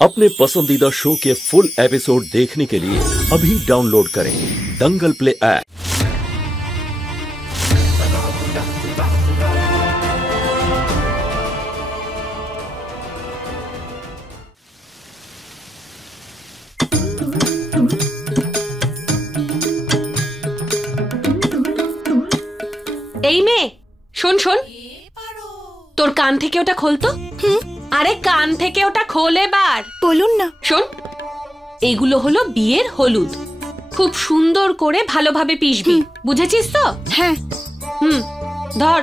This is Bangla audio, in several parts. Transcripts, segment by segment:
अपने पसंदीदा शो के फुल एपिसोड देखने के लिए अभी डाउनलोड करें दंगल प्ले ऐप। এই মেয়ে শোন শোন, তোর কান থেকে ওটা খোল তো। আরে কান থেকে ওটা খোল এবার। বলুন না। শোন, এইগুলো হলো বিয়ের হলুদ, খুব সুন্দর করে ভালোভাবে পিষবি, বুঝেছিস তো? হ্যাঁ। ধর।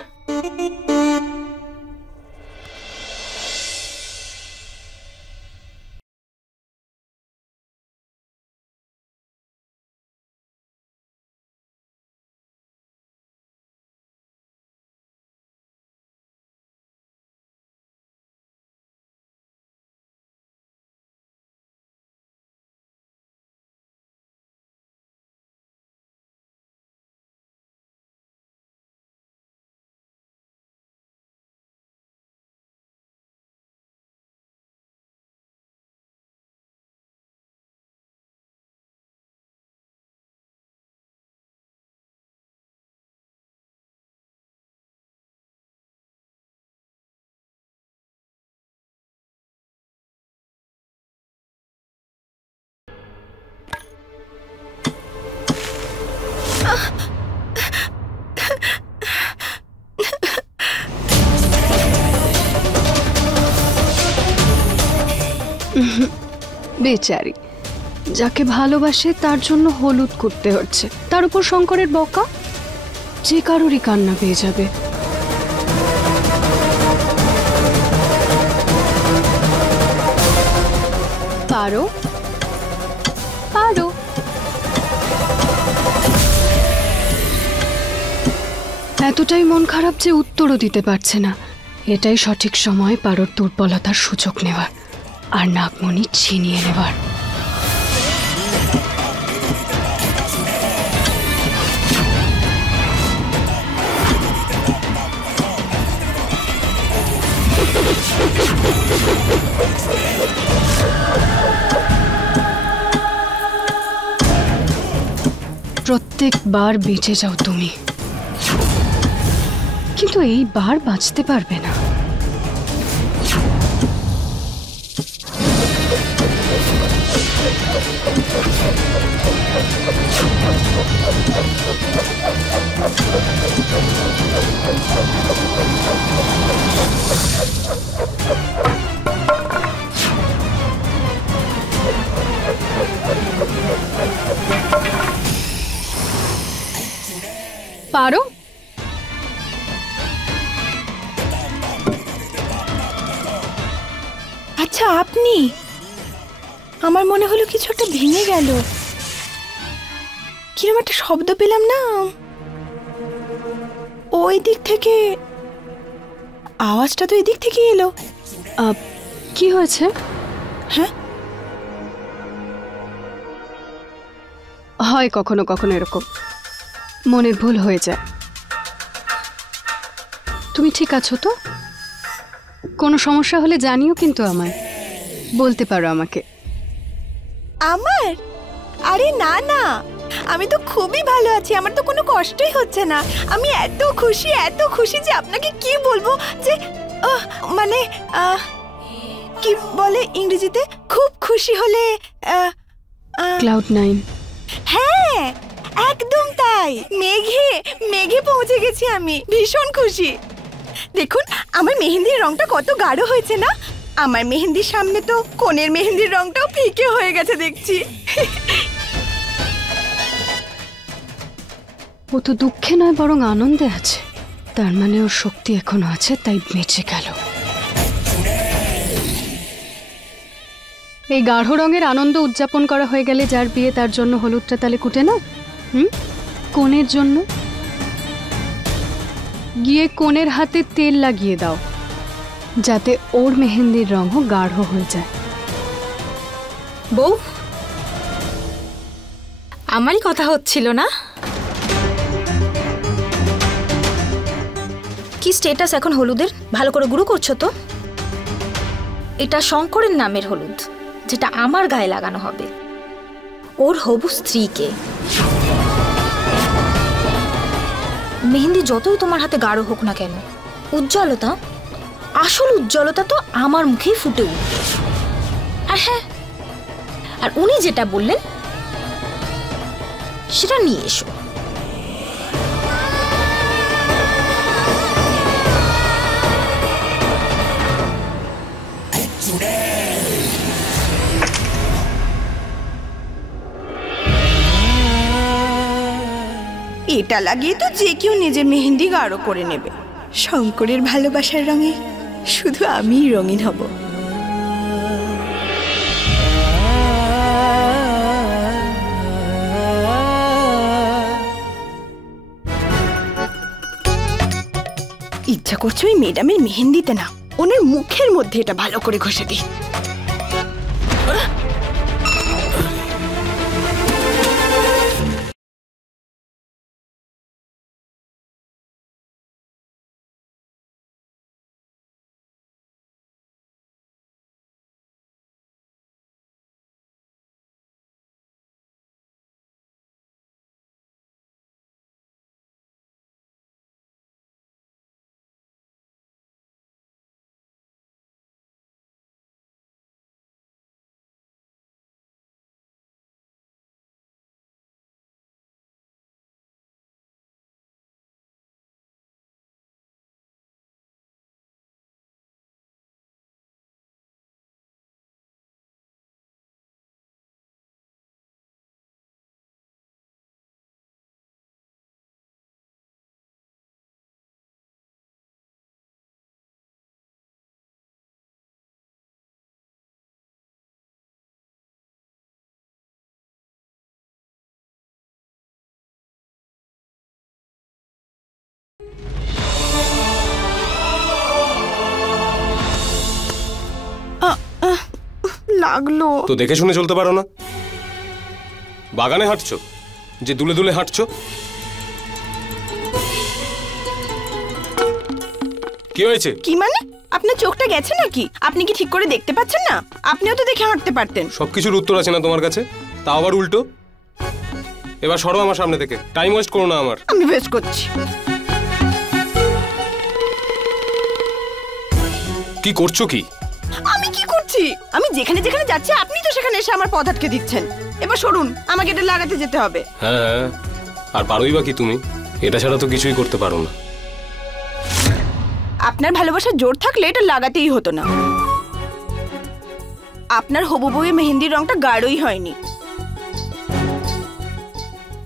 বেচারি, যাকে ভালোবাসে তার জন্য হলুদ করতে হচ্ছে, তার উপর শঙ্করের বকা, যে কারোরই কান্না পেয়ে যাবে। পারো পারো। এতটাই মন খারাপ যে উত্তরও দিতে পারছে না। এটাই সঠিক সময় পারোর দুর্বলতার সুযোগ নেওয়ার আর নাগমণি ছিনিয়ে নেবার। প্রত্যেকবার বেঁচে যাও তুমি, কিন্তু এইবার বাঁচতে পারবে না। পারো। আচ্ছা, আপনি? আমার মনে হলো কিছু একটা ভেঙে গেল, কিরকম একটা শব্দ পেলাম না ওই দিক থেকে। আওয়াজটা তো এদিক থেকে এলো। কি হয়েছে? হ্যাঁ, হয় কখনো কখনো এরকম, মনের ভুল হয়ে যায়। তুমি ঠিক আছো তো? কোনো সমস্যা হলে জানিও কিন্তু, আমায় বলতে পারো আমাকে। আমার? আরে না না, আমি তো খুবই ভালো আছি, আমার তো কোনো কষ্টই হচ্ছে না। আমি এত খুশি যে আপনাকে কি বলবো, যে মানে কি বলে ইংরেজিতে, খুব খুশি হলে ক্লাউড 9। হ্যাঁ একদম তাই, মেঘে পৌঁছে গেছি আমি, ভীষণ খুশি। দেখুন আমার মেহেন্দির রংটা কত গাঢ় হয়েছে না। আমার মেহেন্দির সামনে তো কনের মেহেন্দির রংটাও ফিকে হয়ে গেছে দেখছি। ও তো দুঃখে নয় বরং আনন্দে আছে, তার মানে ওর শক্তি এখনো আছে, তাই বেঁচে গেল। এই গাঢ় রঙের আনন্দ উদযাপন করা হয়ে গেলে যার বিয়ে, তার জন্য হলুদটা তালে কুটে নাও। কনের জন্য গিয়ে কনের হাতে তেল লাগিয়ে দাও, যাতে ওর মেহেন্দির রঙও গাঢ় হয়ে যায়। বউ, আমারই কথা হচ্ছিল না? কি স্ট্যাটাস এখন হলুদের? ভালো করে গুঁড়ো করছো তো? এটা শঙ্করের নামের হলুদ, যেটা আমার গায়ে লাগানো হবে ওর হবু স্ত্রীকে। মেহেন্দি যতই তোমার হাতে গাঢ় হোক না কেন, উজ্জ্বলতা, আসল উজ্জ্বলতা তো আমার মুখেই ফুটে উঠবে। আর হ্যাঁ, আর উনি যেটা বললেন সেটা নিয়ে এসো। এটা লাগিয়ে তো যে কেউ নিজে মেহেন্দি গাঢ় করে নেবে। শঙ্করের ভালোবাসার রঙে শুধু আমিই রঙিন হব। ইচ্ছা করছে ওই ম্যাডামের মেহেন্দিতে না, ওনার মুখের মধ্যে এটা ভালো করে ঘষে দিই। লাগলো তো দেখে শুনে চলতে পারো না? বাগানে হাঁটছো যে দুলে দুলে হাঁটছো? কি হয়েছে? কি মানে? আপনার চোখটা গেছে নাকি? আপনি কি ঠিক করে দেখতে পাচ্ছেন না? আপনিও তো দেখে হাঁটতে পারতেন। সবকিছুর উত্তর আছে না তোমার কাছে, তা আবার উল্টো। এবার সরো আমার সামনে থেকে, টাইম ওয়েস্ট করো না আমার। আমি ওয়েস্ট করছি? কি করছো কি? আমি কি করছি? আমি যেখানে যেখানে যাচ্ছি আপনি তো সেখানে এসে আমার পথ আটকে দিচ্ছেন। এবার সরুন, আমাকে এটা লাগাতে যেতে হবে। হ্যাঁ, আর পারোই বা কি তুমি? এটা ছাড়া তো কিছুই করতে পারো না। আপনার ভালোবাসার জোর থাকলে এটা লাগাতেই হতো না। আপনার হবু বউয়ের মেহেন্দির রংটা গাঢ়ই হয়নি।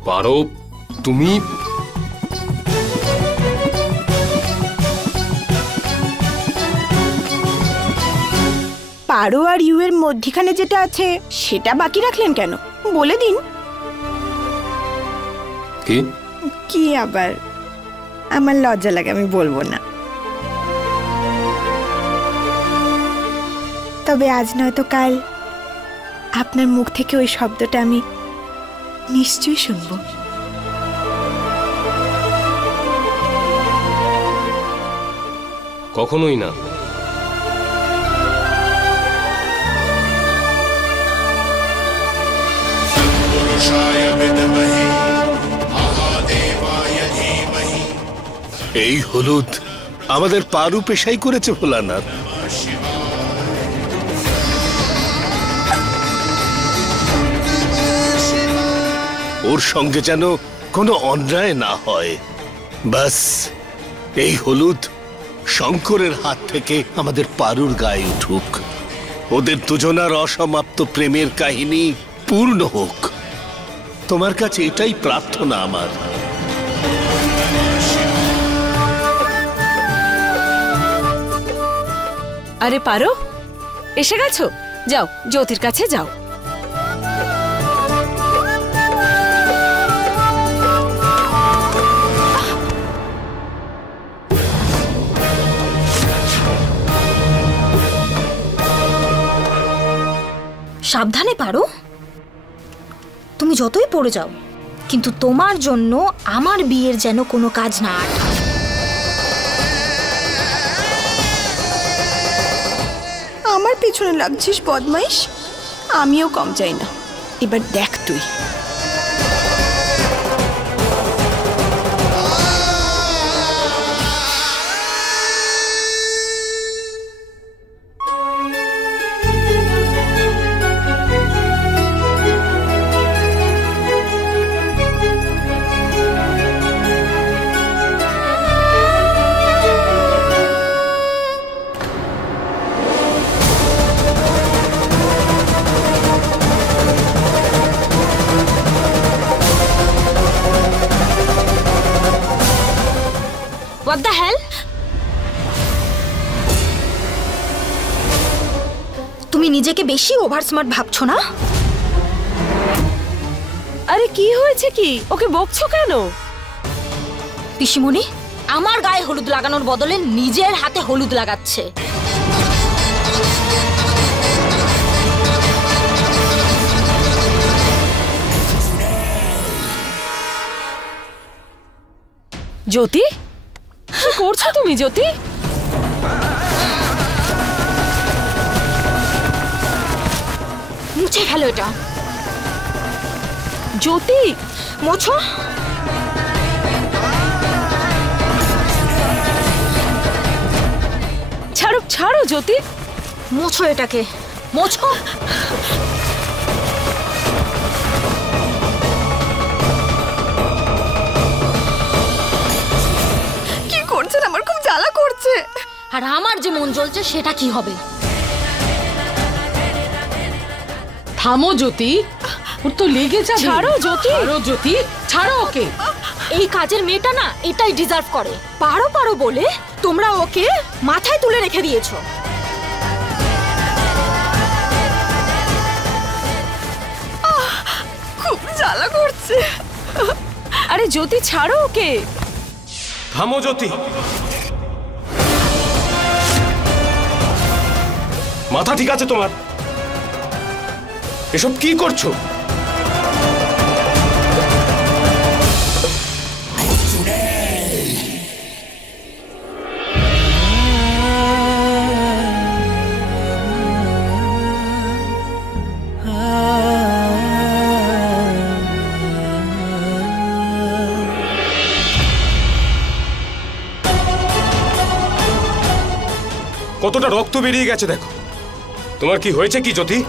পারো তুমি? পারো আর ইউ এর মধ্যখানে যেটা আছে সেটা বাকি রাখলেন কেন? বলে দিন। কি? কি আবার? আমার লজ্জা লাগে, আমি বলবো না। তবে আজ নয়তো কাল আপনার মুখ থেকে ওই শব্দটা আমি নিশ্চয়ই শুনবো। কখনোই না। এই হলুদ আমাদের পারু পেশাই করেছে ভোলানাথ। ওর সঙ্গে যেন কোনো অন্যায় না হয়, বাস এই হলুদ শঙ্করের হাত থেকে আমাদের পারুর গায়ে উঠুক। ওদের দুজনার অসমাপ্ত প্রেমের কাহিনী পূর্ণ হোক। তোমার কাছে এটাই প্রার্থনা আমার। আরে পারো, এসে গেছো? যাও জ্যোতির কাছে যাও। সাবধানে পারো, তুমি যতই পড়ে যাও, কিন্তু তোমার জন্য আমার বিয়ের যেন কোনো কাজ না আটকায়। আমার পিছনে লাগছিস বদমাইশ? আমিও কম চাই না। এবার দেখ তুই। What the hell? তুমি নিজেকে বেশি ওভার স্মার্ট ভাবছো না? আরে কি হয়েছে কি? ওকে বকছো কেন? পিসিমণি আমার গায়ে হলুদ লাগানোর বদলে নিজের হাতে হলুদ লাগাচ্ছে। জ্যোতি, কি করছো তুমি জ্যোতি? মুছে ফেলো এটা। জ্যোতি, মোছো। ছাড়ো ছাড়ো জ্যোতি। মোছো এটাকে, মোছো। কি করছেন? আমার খুব জ্বালা করছে। আর আমার যে মন জ্বলছে সেটা কি হবে? থামো জ্যোতি, ওর তো লেগে যাবে। ছাড়ো জ্যোতি। ছাড়ো জ্যোতি, ছাড়ো ওকে। এই কাজের মেয়েটা না এটাই ডিজার্ভ করে। পারো পারো বলে তোমরা ওকে মাথায় তুলে রেখে দিয়েছো। খুব জ্বালা করছে। আরে জ্যোতি ছাড়ো ওকে। থামো জ্যোতি, মাথা ঠিক আছে তোমার? এসব কি করছো? কতটা রক্ত বেরিয়ে গেছে দেখো। তোমার কি হয়েছে কি জ্যোতি?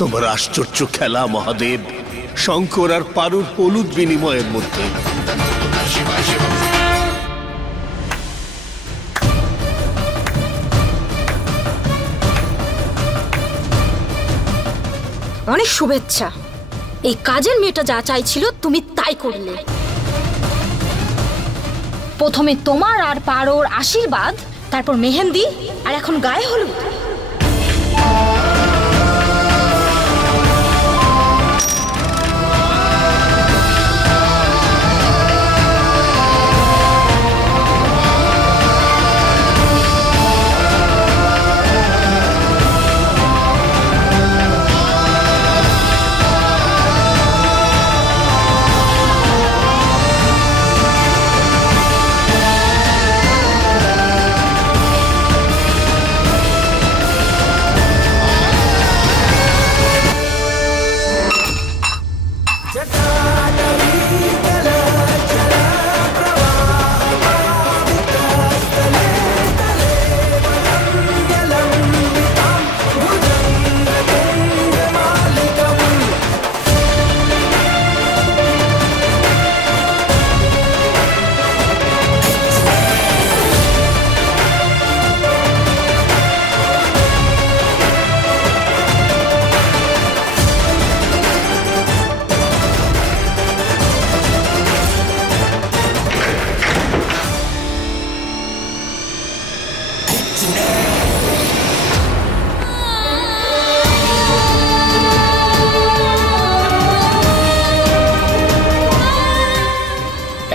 তোমার আশ্চর্য খেলা মহাদেব, শঙ্কর আর পারুর হলুদ বিনিময়ের মধ্যে। অনেক শুভেচ্ছা। এই কাজের মেয়েটা যা চাইছিল তুমি তাই করলে। প্রথমে তোমার আর পারোর আশীর্বাদ, তারপর মেহেন্দি, আর এখন গায়ে হলুদ।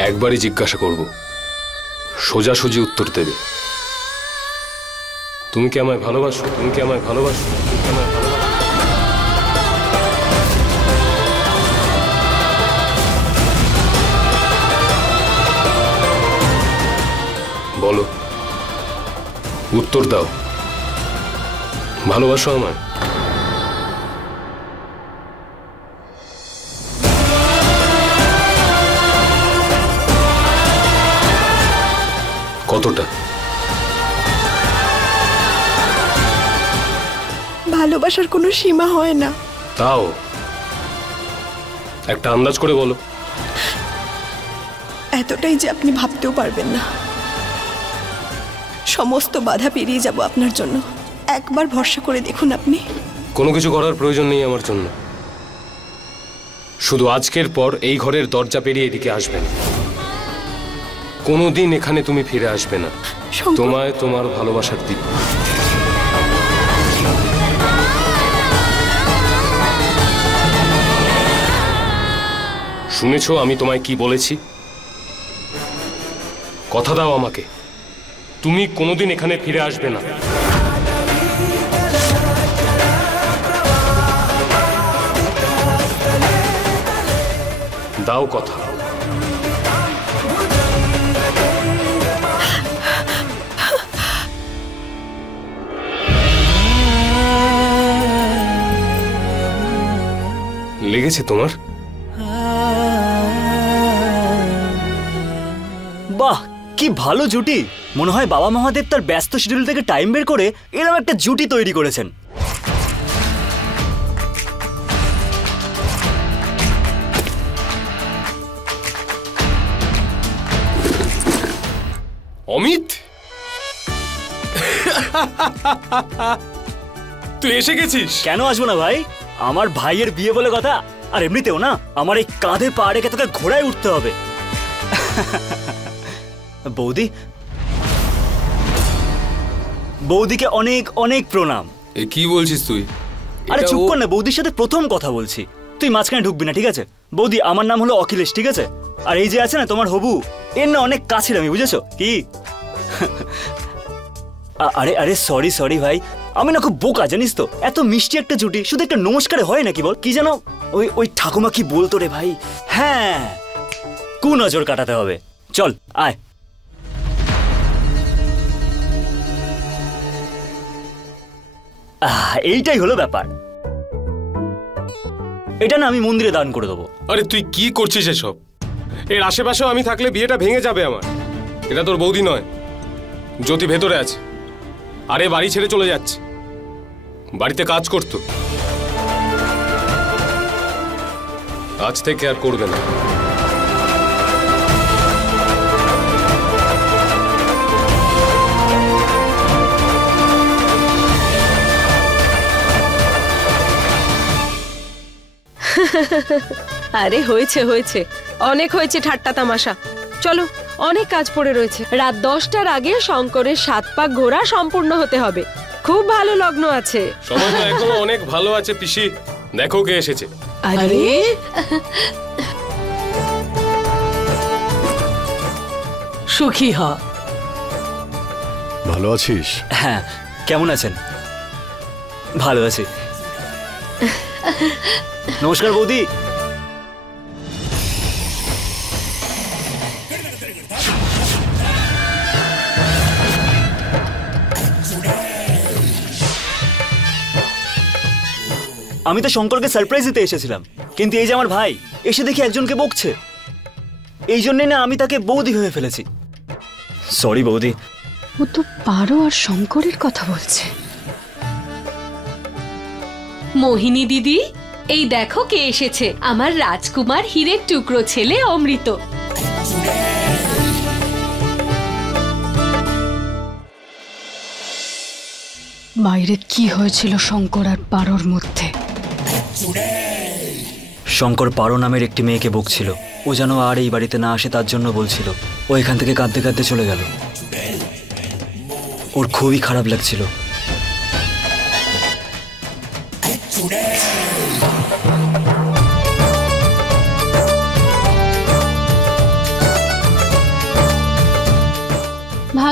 একবারই জিজ্ঞাসা করব, সোজাসুজি উত্তর দেবে। তুমি কি আমায় ভালোবাসো? তুমি কি আমায় ভালোবাসো? তুমি কি আমায় ভালোবাসো? বলো, উত্তর দাও। ভালোবাসো আমায়? কতটা? ভালোবাসার কোনো সীমা হয় না। তাও একটা আন্দাজ করে বলো। এতটাই যে আপনি ভাবতেও পারবেন না। সমস্ত বাধা পেরিয়ে যাব আপনার জন্য। একবার ভরসা করে দেখুন আপনি। কোনো কিছু করার প্রয়োজন নেই আমার জন্য। শুধু আজকের পর এই ঘরের দরজা পেরিয়ে এদিকে আসবে না। কোনোদিন এখানে তুমি ফিরে আসবে না। তোমায় তোমার ভালোবাসার দিব। শুনেছো আমি তোমায় কি বলেছি? কথা দাও আমাকে, তুমি কোনোদিন এখানে ফিরে আসবে না। দাও কথা। লেগেছে তোমার? বাহ, কি ভালো জুটি। মনে হয় বাবা মহাদেব তার ব্যস্ত শিডিউল থেকে টাইম বের করে এরকম একটা জুটি তৈরি করেছেন। অমিত, তুই এসে গেছিস? কেন আসবো না ভাই, আমার ভাইয়ের বিয়ে বলে কথা। আর এমনিতেও না, আমার এই কাঁধে পা রেখে তোকে ঘোড়ায় উঠতে হবে। বৌদি, বৌদিকে অনেক অনেক প্রণাম। এ কি বলছিস তুই? আরে চুপ কর না, বৌদির সাথে প্রথম কথা বলছি, তুই মাঝখানে ঢুকবি না, ঠিক আছে? বৌদি, আমার নাম হলো অখিলেশ, ঠিক আছে? আর এই যে আছে না তোমার হবু, এর না অনেক কাছের আমি, বুঝেছো কি? আরে আরে সরি সরি ভাই, আমি না খুব বোকা জানিস তো। এত মিষ্টি একটা জুটি শুধু একটা নমস্কারে হয় নাকি বল? কি যেন ওই ওই ঠাকুমা কি বলতো রে ভাই? হ্যাঁ, কুনজর কাটাতে হবে। চল আয়। এইটাই হলো ব্যাপার। এটা না আমি মন্দিরে দান করে দেবো। আরে তুই কি করছিস এসব? এর আশেপাশেও আমি থাকলে বিয়েটা ভেঙে যাবে আমার। এটা তোর বৌদি নয়, জ্যোতি ভেতরে আছে। আরে বাড়ি ছেড়ে চলে যাচ্ছে, বাড়িতে কাজ করতো, আজ থেকে আর করবে না। আরে হয়েছে হয়েছে, অনেক হয়েছে ঠাট্টা তামাশা। চলো, অনেক কাজ পড়ে রয়েছে। রাত 10টার আগে শঙ্করের 7 পাক ঘোরা সম্পূর্ণ হতে হবে। খুব ভালো লগ্ন আছে। সময় তো এখনো অনেক ভালো আছে পিসি। দেখো কে এসেছে। আরে সুখী হ। ভালো আছিস? হ্যাঁ, কেমন আছেন? ভালো আছি। নমস্কার বৌদি। আমি তো শঙ্করকে সারপ্রাইজ দিতে এসেছিলাম, কিন্তু এই যে আমার ভাই এসে দেখি একজনকে বকছে। এই জন্যই না আমি তাকে বৌদি ভেবে ফেলেছি। সরি বৌদি। ও তো পারো আর শঙ্করের কথা বলছে। মোহিনী দিদি, এই দেখো কে এসেছে। আমার রাজকুমার হীরের টুকরো ছেলে অমৃত। বাইরে কি হয়েছিল শঙ্কর আর পারোর মধ্যে? শঙ্কর পারো নামের একটি মেয়েকে বকছিল। ও যেন আর এই বাড়িতে না আসে তার জন্য বলছিল। ও এখান থেকে কাঁদতে কাঁদতে চলে গেল। ওর খুবই খারাপ লাগছিল।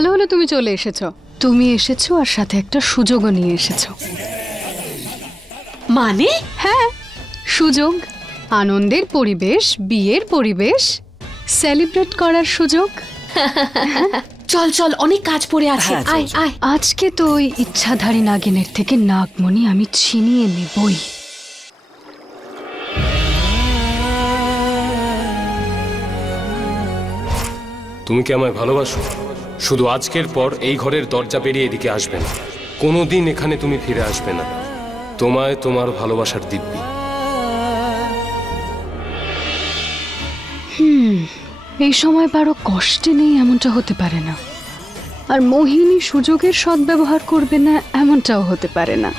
ভালো হলো তুমি চলে এসেছো। তুমি এসেছো আর সাথে একটা সুযোগও নিয়ে এসেছো। মানে? হ্যাঁ, সুযোগ, আনন্দের পরিবেশ, বিয়ের পরিবেশ, সেলিব্রেট করার সুযোগ। চল চল, অনেক কাজ পড়ে আছে। হ্যাঁ, চল, আয় চল। আয়। আজকে তো ওই ইচ্ছাধারী নাগিনের থেকে নাগমণি আমি ছিনিয়ে নেবই। তুমি কি আমায় ভালোবাসো? শুধু আজকের পর এই ঘরের দরজা পেরিয়ে এদিকে আসবে না, কোনোদিন এখানে তুমি ফিরে আসবে না। তোমায় তোমার ভালোবাসার দিব্যি। এই সময় পারো কষ্টে নেই এমনটা হতে পারে না, আর মোহিনী সুযোগের সদ্ব্যবহার করবে না এমনটাও হতে পারে না।